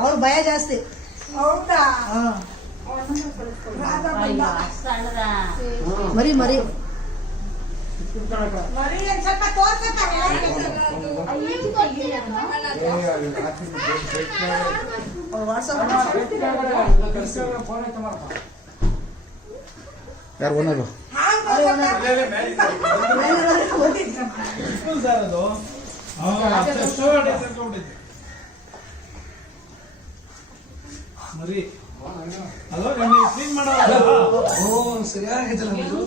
ಅವ್ರ ಭಯ ಜಾಸ್ತಿ. ಮರಿ ಮರಿ ಯಾರು ಓನರು? ಮರಿ ಅಲ್ವಾ ಕ್ಲೀನ್ ಮಾಡೋಲ್ಲ. ಸರಿಯಾಗಿತ್ತಲ್ಲ ನೋಡ್ತಾ